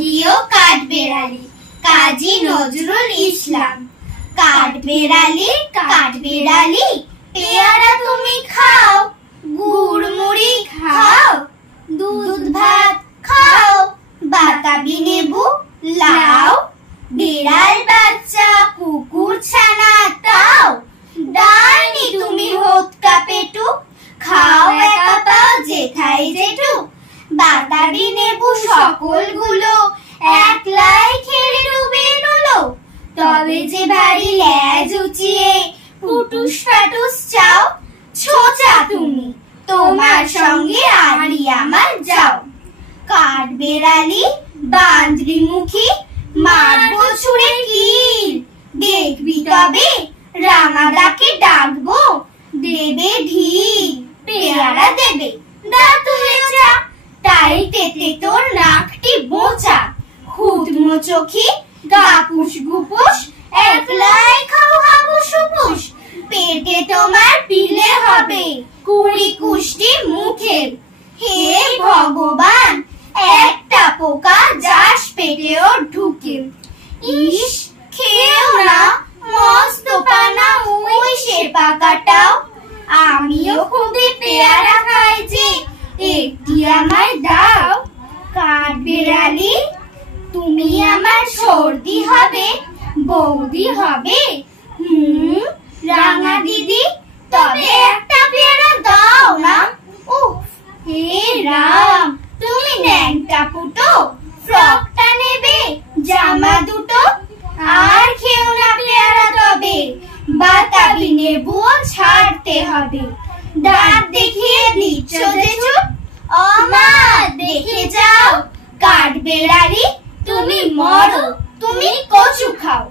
খুকি ও কাঠবেড়ালি, কাজী নজরুল ইসলাম। কাঠবেড়ালি কাঠবেড়ালি, পেয়ারা তুমি খাও, গুড় মুড়ি খাও, দুধ ভাত খাও, বাতাবি লেবু লাও, বিড়াল বাচ্চা কুকুর ছানা তাও, ডাইনি তুমি হোতকা পেটু, খাও একা পাও যেথায় যেটু, বাতাবি লেবু সকলগুলো একলাই খেলে ডুবে নুলো। তবে যে ভারী ল্যাজ উঁচিয়ে ফুটুস ফাটুস চাও, ছোচা তুমি তোমার সঙ্গে আড়ি আমার যাও। কাঠবেড়ালি বান্দ্রি মুখী, মারবো ছুঁড়ে কিল, দেখবি তবে রাঙাদাকে ডাকবো, দেবে ঢিল, পেয়ারা দেবে দাঁতুলে যা, তাই তেতে তোর নাকটি বোঁচা, ক্ষুদ্র চোখী গাপুস গুপুস, একলাই খাও হাবুস হুবুস, পেটে তোমার পিলে হবে 20 কুষ্টি মুখে। হে ভগবান, একটা পোকা যাস পেটেও ঢুকে। ইস, খেও না, মস্ত পানা ওই সে পাকাটাও, আমিও খুবই পেয়ারা খাই যে, একটি আমায় দাও। কাঠবেড়ালি, তুমি আমার সর্দি হবে, বৌদি হবে, রাঙা দিদি, তবে একটা পেয়ারা দাও না। উফ, হে রাম, তুমি ন্যাংটা পুটো, ফ্রকটা নেবে, জামা দুটো, আর খেও না পেয়ারা তবে, বাতাবি লেবুও ছাড়তে হবে। দাঁত দেখিয়ে দিচ্ছ যে চুপ, মা দেখে যাও, কাঠবেড়ালি তুমি মরো, তুমি কচু খাও।